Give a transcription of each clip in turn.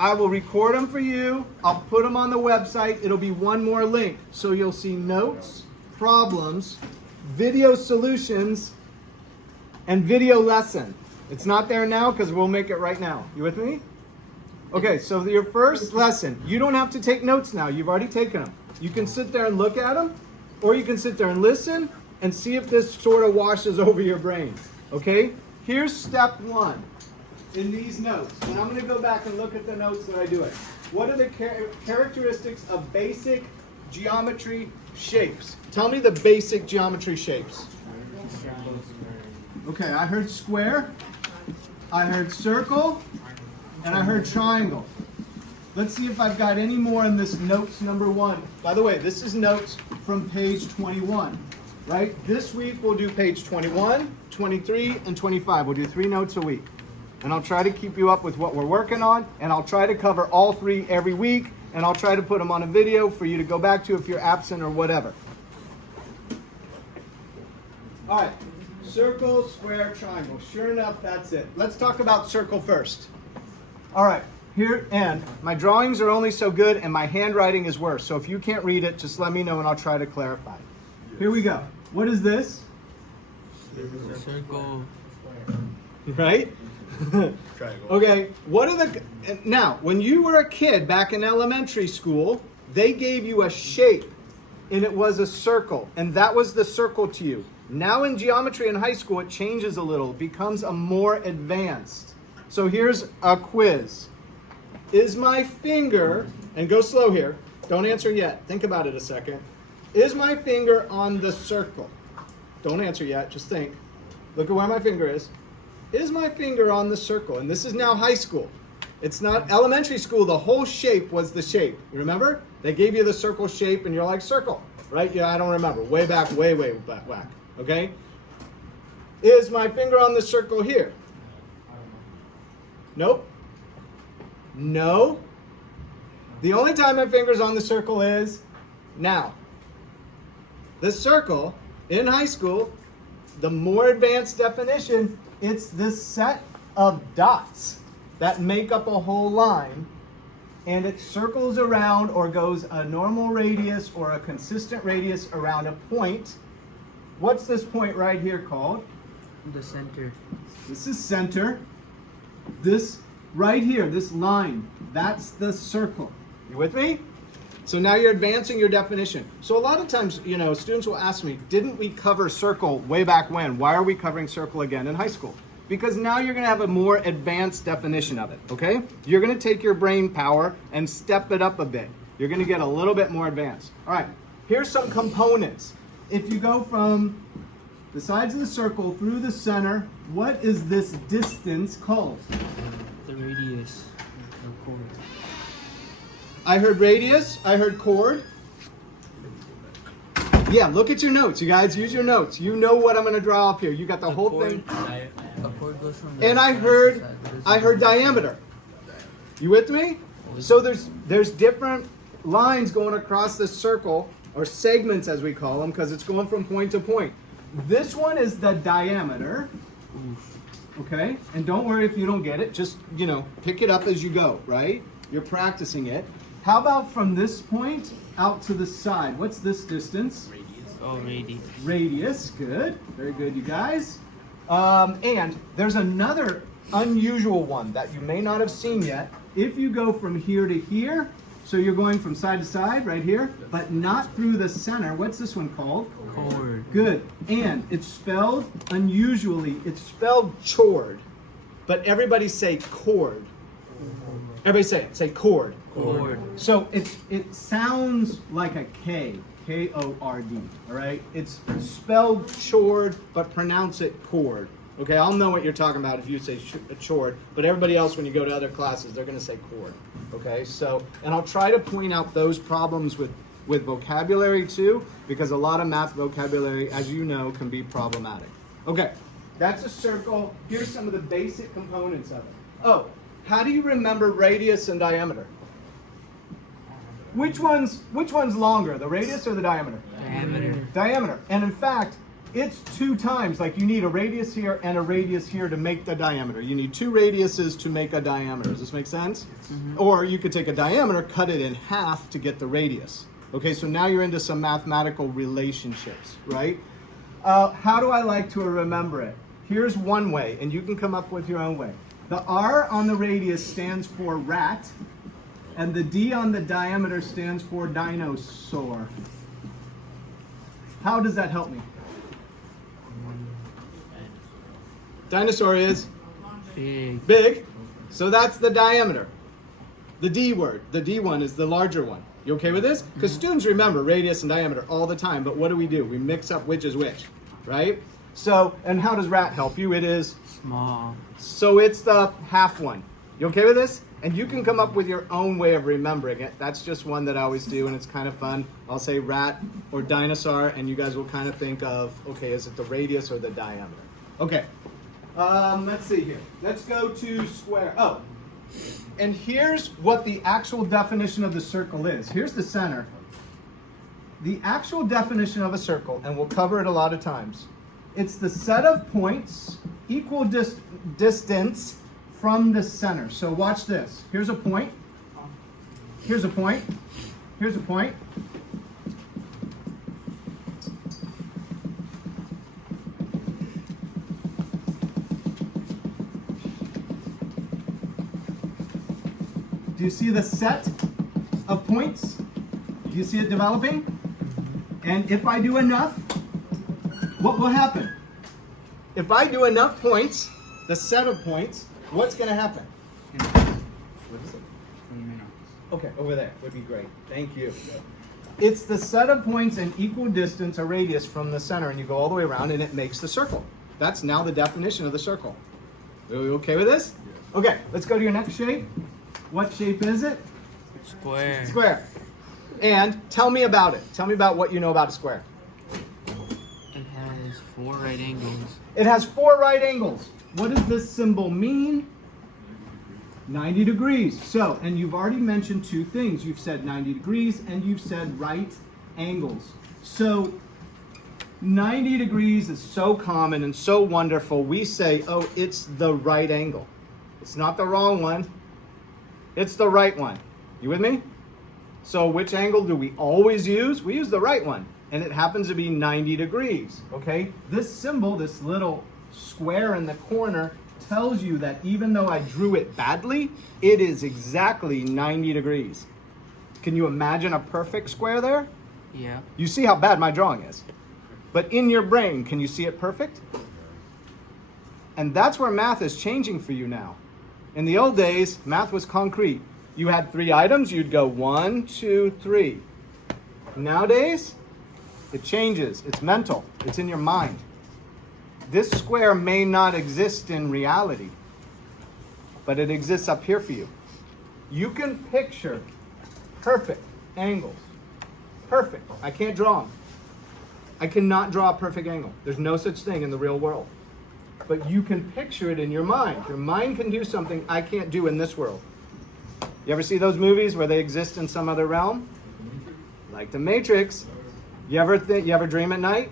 I will record them for you. I'll put them on the website. It'll be one more link. So you'll see notes, problems, video solutions, and video lesson. It's not there now because we'll make it right now. You with me? Okay, so your first lesson, you don't have to take notes now. You've already taken them. You can sit there and look at them, or you can sit there and listen and see if this sort of washes over your brain. Okay? Here's step one in these notes. And I'm going to go back and look at the notes that I do it. What are the characteristics of basic geometry shapes? Tell me the basic geometry shapes. Okay, I heard square, I heard circle, and I heard triangle. Let's see if I've got any more in this notes number 1. By the way, this is notes from page 21, right? This week we'll do page 21, 23, and 25. We'll do 3 notes a week. And I'll try to keep you up with what we're working on, and I'll try to cover all 3 every week, and I'll try to put them on a video for you to go back to if you're absent or whatever. All right, circle, square, triangle. Sure enough, that's it. Let's talk about circle first. All right, here, and my drawings are only so good and my handwriting is worse. So if you can't read it, just let me know and I'll try to clarify. Here we go. What is this? Circle. Right? Triangle. Okay, what are the, now, when you were a kid back in elementary school, they gave you a shape and it was a circle, and that was the circle to you. Now in geometry in high school, it changes a little. It becomes a more advanced. So here's a quiz. Is my finger, and go slow here, don't answer yet, think about it a second. Is my finger on the circle? Don't answer yet, just think. Look at where my finger is. Is my finger on the circle? And this is now high school. It's not elementary school, the whole shape was the shape. You remember? They gave you the circle shape and you're like, circle, right? Yeah, I don't remember. Way back, way back, okay? Is my finger on the circle here? Nope. No. The only time my finger's on the circle is now. The circle in high school, the more advanced definition, it's this set of dots that make up a whole line, and it circles around or goes a normal radius or a consistent radius around a point. What's this point right here called? The center. This is center. This right here, this line, that's the circle. You with me? So now you're advancing your definition. So a lot of times, you know, students will ask me, didn't we cover circle way back when? Why are we covering circle again in high school? Because now you're going to have a more advanced definition of it, okay? You're going to take your brain power and step it up a bit. You're going to get a little bit more advanced. All right, here's some components. If you go from the sides of the circle through the center, what is this distance called? The radius. Of chord. I heard radius, I heard chord. Yeah, look at your notes, you guys. Use your notes. You know what I'm going to draw up here. You got the whole thing. A chord goes from the And I heard diameter. You with me? So there's different lines going across this circle, or segments as we call them, because it's going from point to point. This one is the diameter. Okay? And don't worry if you don't get it. Just, you know, pick it up as you go, right? You're practicing it. How about from this point out to the side? What's this distance? Radius. Oh, radius. Radius. Good. Very good, you guys. And there's another unusual one that you may not have seen yet. If you go from here to here, so you're going from side to side right here, but not through the center. What's this one called? Chord. Good. And it's spelled unusually. It's spelled chord, but everybody say chord. Everybody say it. Say chord. Chord. So it sounds like a K. K-O-R-D. All right. It's spelled chord, but pronounce it chord. Okay. I'll know what you're talking about if you say chord, but everybody else, when you go to other classes, they're going to say chord. Okay. So, and I'll try to point out those problems with vocabulary too, because a lot of math vocabulary, as you know, can be problematic. Okay. That's a circle. Here's some of the basic components of it. Oh, how do you remember radius and diameter? Which one's longer, the radius or the diameter? Diameter. Diameter. And in fact, it's 2 times, like you need a radius here and a radius here to make the diameter. You need 2 radiuses to make a diameter. Does this make sense? Or you could take a diameter, cut it in half to get the radius. Okay, so now you're into some mathematical relationships, right? How do I like to remember it? Here's one way, and you can come up with your own way. The R on the radius stands for rat, and the D on the diameter stands for dinosaur. How does that help me? Dinosaur is Big. big, so that's the diameter. The D word, the D one is the larger one. You okay with this? Because students remember radius and diameter all the time, but what do? We mix up which is which, right? So, and how does rat help you? It is Small. so it's the half one. You okay with this? And you can come up with your own way of remembering it. That's just one that I always do, and it's kind of fun. I'll say rat or dinosaur, and you guys will kind of think of, okay, is it the radius or the diameter? Okay. Let's see here. Let's go to square. Oh, and here's what the actual definition of the circle is. Here's the center. The actual definition of a circle, and we'll cover it a lot of times. It's the set of points equal distance from the center. So watch this. Here's a point. Here's a point. Here's a point. Do you see the set of points? Do you see it developing? And if I do enough, what will happen? If I do enough points, the set of points, what's going to happen? What is it? Okay, over there would be great. Thank you. It's the set of points in equal distance, a radius from the center, and you go all the way around, and it makes the circle. That's now the definition of the circle. Are we okay with this? Okay, let's go to your next shape. What shape is it? Square. Square. And tell me about it. Tell me about what you know about a square. It has 4 right angles. It has 4 right angles. What does this symbol mean? 90 degrees. So, and you've already mentioned 2 things. You've said 90 degrees and you've said right angles. So, 90 degrees is so common and so wonderful. We say, oh, it's the right angle. It's not the wrong one. It's the right one. You with me? So which angle do we always use? We use the right one. And it happens to be 90 degrees. Okay? This symbol, this little square in the corner, tells you that even though I drew it badly, it is exactly 90 degrees. Can you imagine a perfect square there? Yeah. You see how bad my drawing is. But in your brain, can you see it perfect? And that's where math is changing for you now. In the old days, math was concrete. You had 3 items, you'd go 1, 2, 3. Nowadays, it changes. It's mental. It's in your mind. This square may not exist in reality, but it exists up here for you. You can picture perfect angles. Perfect. I can't draw them. I cannot draw a perfect angle. There's no such thing in the real world. But you can picture it in your mind. Your mind can do something I can't do in this world. You ever see those movies where they exist in some other realm? Like The Matrix. You ever dream at night?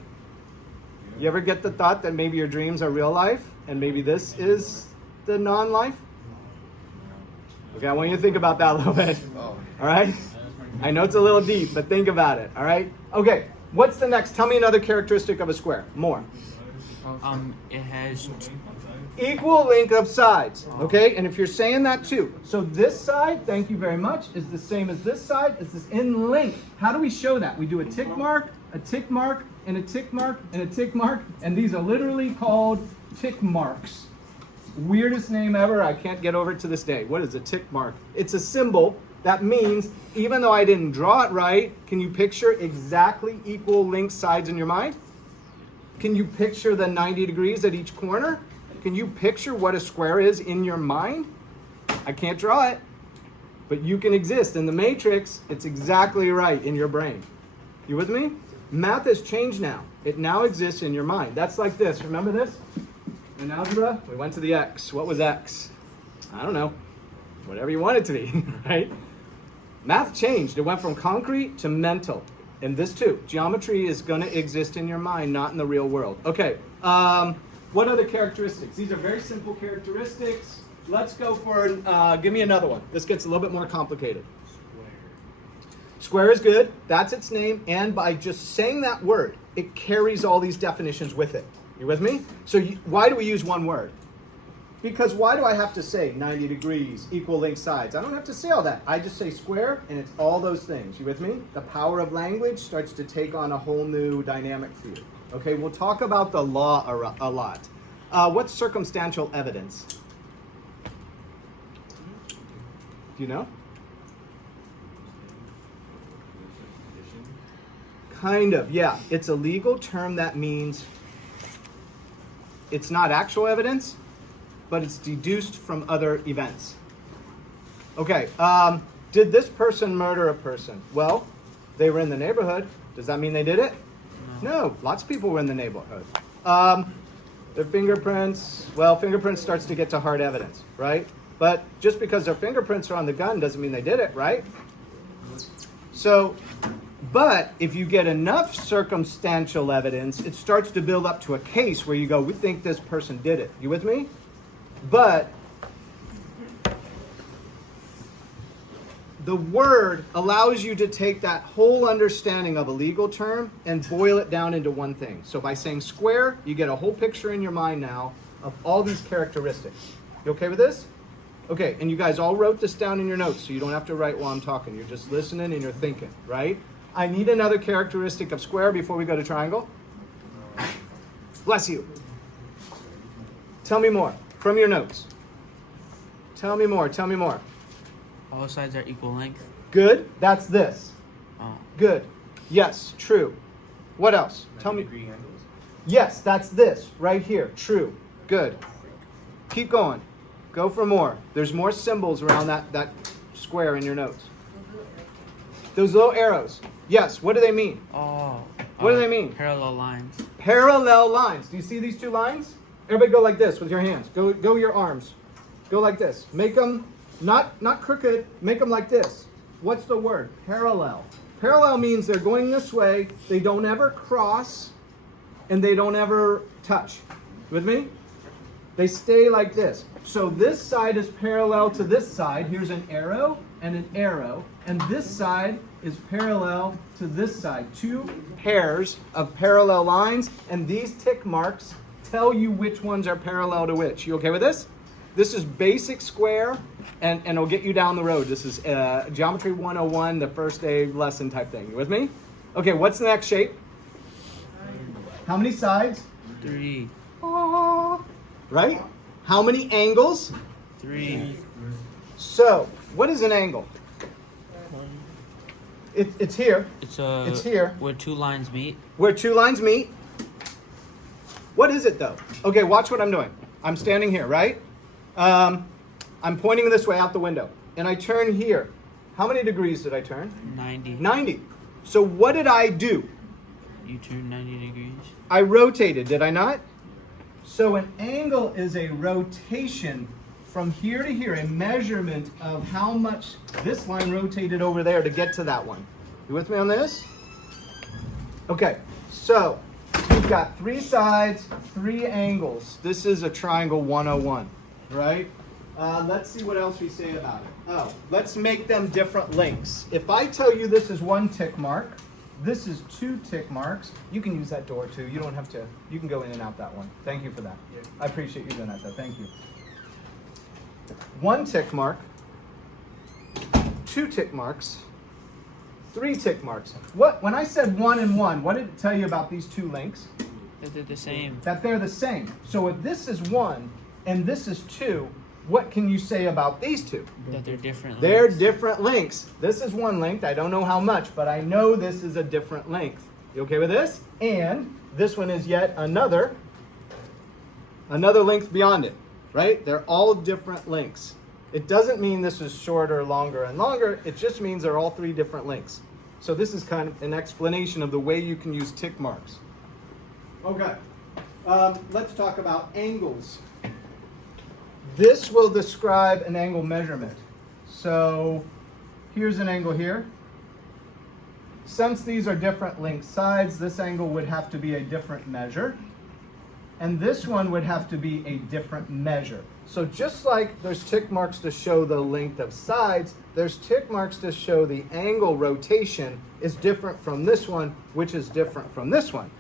You ever get the thought that maybe your dreams are real life and maybe this is the non-life? Okay, I want you to think about that a little bit. All right? I know it's a little deep, but think about it. All right? Okay, what's the next? Tell me another characteristic of a square. More. It has Equal length of sides, okay? And if you're saying that too. So this side, thank you very much, is the same as this side. It's this in length. How do we show that? We do a tick mark, and a tick mark, and a tick mark, and these are literally called tick marks. Weirdest name ever. I can't get over it to this day. What is a tick mark? It's a symbol that means even though I didn't draw it right, can you picture exactly equal length sides in your mind? Can you picture the 90 degrees at each corner? Can you picture what a square is in your mind? I can't draw it, but you can exist. In the Matrix, it's exactly right in your brain. You with me? Math has changed now. It now exists in your mind. That's like this. Remember this? In algebra, we went to the x. What was x? I don't know. Whatever you want it to be, right? Math changed. It went from concrete to mental. And this too. Geometry is going to exist in your mind, not in the real world. Okay. What other characteristics? These are very simple characteristics. Let's go for, give me another one. This gets a little bit more complicated. Square is good. That's its name. And by just saying that word, it carries all these definitions with it. You with me? So why do we use one word? Because why do I have to say 90 degrees, equal length sides? I don't have to say all that. I just say square, and it's all those things. You with me? The power of language starts to take on a whole new dynamic for you. Okay, we'll talk about the law a lot. What's circumstantial evidence? Do you know? Kind of, yeah. It's a legal term that means it's not actual evidence, but it's deduced from other events. Okay, did this person murder a person? Well, they were in the neighborhood. Does that mean they did it? No, lots of people were in the neighborhood. Their fingerprints, well, fingerprints starts to get to hard evidence, right? But just because their fingerprints are on the gun doesn't mean they did it, right? So, but if you get enough circumstantial evidence, it starts to build up to a case where you go, we think this person did it. You with me? But the word allows you to take that whole understanding of a legal term and boil it down into one thing. So by saying square, you get a whole picture in your mind now of all these characteristics. You okay with this? Okay, and you guys all wrote this down in your notes, so you don't have to write while I'm talking. You're just listening and you're thinking, right? I need another characteristic of square before we go to triangle. Bless you. Tell me more from your notes. Tell me more, tell me more. All sides are equal length. Good, that's this. Oh. Good. Yes, true. What else? Tell me. Yes, that's this right here. True. Good. Keep going. Go for more. There's more symbols around that square in your notes. Those little arrows. Yes, what do they mean? Oh. What do they mean? Parallel lines. Parallel lines. Do you see these two lines? Everybody go like this with your hands. Go your arms. Go like this. Make them not crooked. Make them like this. What's the word? Parallel. Parallel means they're going this way. They don't ever cross, and they don't ever touch. With me? They stay like this. So this side is parallel to this side. Here's an arrow and an arrow. And this side is parallel to this side. Two pairs of parallel lines. And these tick marks tell you which ones are parallel to which. You okay with this? This is basic square, and it'll get you down the road. This is Geometry 101, the first day lesson type thing. You with me? Okay, what's the next shape? How many sides? 3. Right? How many angles? 3. So, what is an angle? 1. It's here. It's here. where two lines meet. Where two lines meet. What is it though? Okay, watch what I'm doing. I'm standing here, right? I'm pointing this way out the window. And I turn here. How many degrees did I turn? 90. 90. So what did I do? You turn 90 degrees. I rotated, did I not? So an angle is a rotation from here to here, a measurement of how much this line rotated over there to get to that one. You with me on this? Okay, so we've got 3 sides, 3 angles. This is a triangle 101, right? Let's see what else we say about it. Oh, let's make them different lengths. If I tell you this is 1 tick mark, this is 2 tick marks. You can use that door too. You don't have to. You can go in and out that one. Thank you for that. I appreciate you doing that though. Thank you. 1 tick mark, 2 tick marks, 3 tick marks. What? When I said 1 and 1, what did it tell you about these 2 lengths? That they're the same. That they're the same. So if this is 1 and this is 2, what can you say about these 2? That they're different They're lengths. different lengths. This is 1 length. I don't know how much, but I know this is a different length. You okay with this? And this one is yet another length beyond it, right? They're all different lengths. It doesn't mean this is shorter, longer, and longer. It just means they're all 3 different lengths. So this is kind of an explanation of the way you can use tick marks. Okay. Let's talk about angles. This will describe an angle measurement. So here's an angle here. since these are different length sides, this angle would have to be a different measure. And this one would have to be a different measure. So just like there's tick marks to show the length of sides, there's tick marks to show the angle rotation is different from this one, which is different from this one.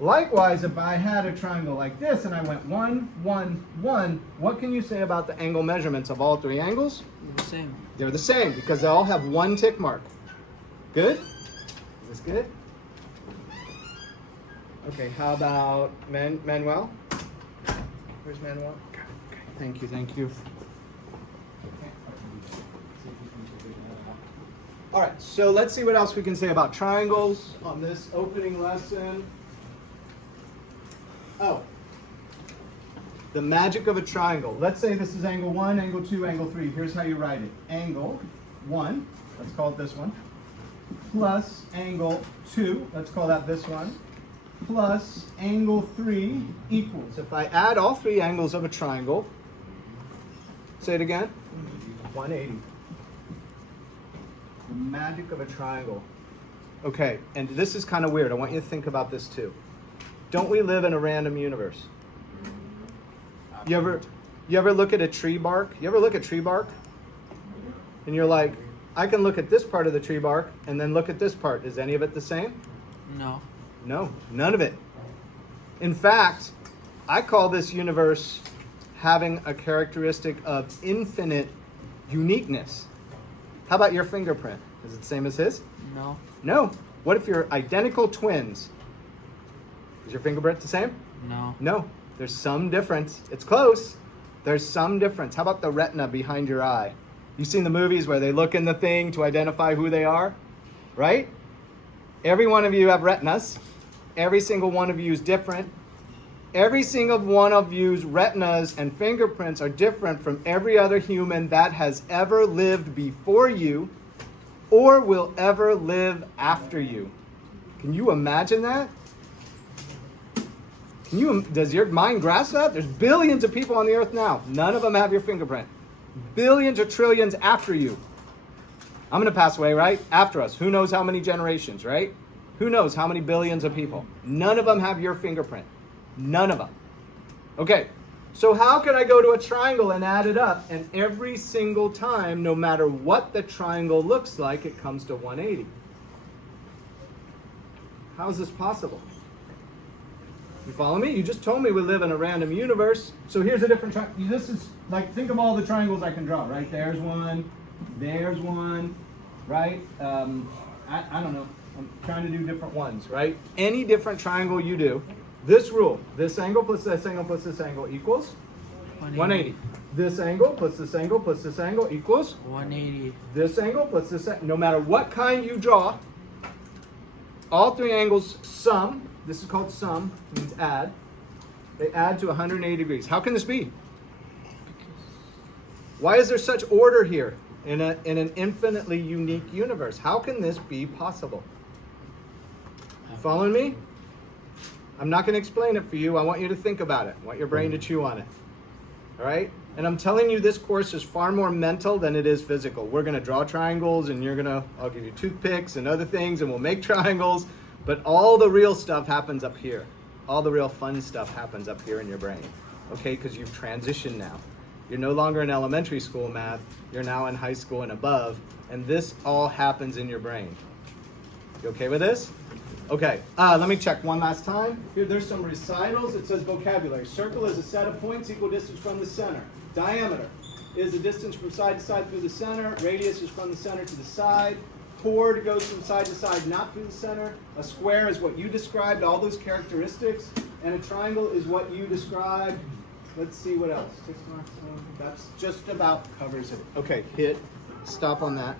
Likewise, if I had a triangle like this and I went 1, 1, 1, what can you say about the angle measurements of all three angles? The same. They're the same because they all have one tick mark. Good? Is this good? Okay, how about Manuel? Where's Manuel? Okay, thank you, thank you. All right, so let's see what else we can say about triangles on this opening lesson. Oh, the magic of a triangle. Let's say this is angle 1, angle 2, angle 3. Here's how you write it. Angle 1, let's call it this one, plus angle 2, let's call that this one, plus angle 3 equals. If I add all three angles of a triangle, say it again, 180. The magic of a triangle. Okay, and this is kind of weird. I want you to think about this too. Don't we live in a random universe? You ever look at a tree bark? You ever look at tree bark? And you're like, I can look at this part of the tree bark and then look at this part. Is any of it the same? No. No, none of it. In fact, I call this universe having a characteristic of infinite uniqueness. How about your fingerprint? Is it the same as his? No. No. What if you're identical twins? Is your fingerprint the same? No. No. There's some difference. It's close. There's some difference. How about the retina behind your eye? You've seen the movies where they look in the thing to identify who they are, right? Every one of you have retinas. Every single one of you is different. Every single one of you's retinas and fingerprints are different from every other human that has ever lived before you or will ever live after you. Can you imagine that? Does your mind grasp that? There's billions of people on the earth now. None of them have your fingerprint. Billions or trillions after you. I'm going to pass away, right? After us. Who knows how many generations, right? Who knows how many billions of people? None of them have your fingerprint. None of them. Okay, so how can I go to a triangle and add it up? And every single time, no matter what the triangle looks like, it comes to 180. How is this possible? You follow me? You just told me we live in a random universe. So here's a different triangle. This is like, think of all the triangles I can draw, right? There's one, right? I don't know. I'm trying to do different ones, right? Any different triangle you do, this rule, this angle plus this angle plus this angle equals 180. This angle plus this angle plus this angle equals 180. This angle plus this, no matter what kind you draw, all three angles sum. This is called sum, means add. They add to 180 degrees. How can this be? Why is there such order here in an infinitely unique universe? How can this be possible? You following me? I'm not going to explain it for you. I want you to think about it. I want your brain to chew on it. All right? And I'm telling you, this course is far more mental than it is physical. We're going to draw triangles, and I'll give you toothpicks and other things, and we'll make triangles. But all the real stuff happens up here. All the real fun stuff happens up here in your brain. Okay? Because you've transitioned now. You're no longer in elementary school math. You're now in high school and above. And this all happens in your brain. You okay with this? Okay. Let me check one last time. Here, there's some recitals. It says vocabulary. Circle is a set of points equal distance from the center. Diameter is the distance from side to side through the center. Radius is from the center to the side. Chord goes from side to side, not through the center. A square is what you described, all those characteristics. And a triangle is what you described. Let's see what else. 6 marks. That's just about covers it. Okay, hit. Stop on that.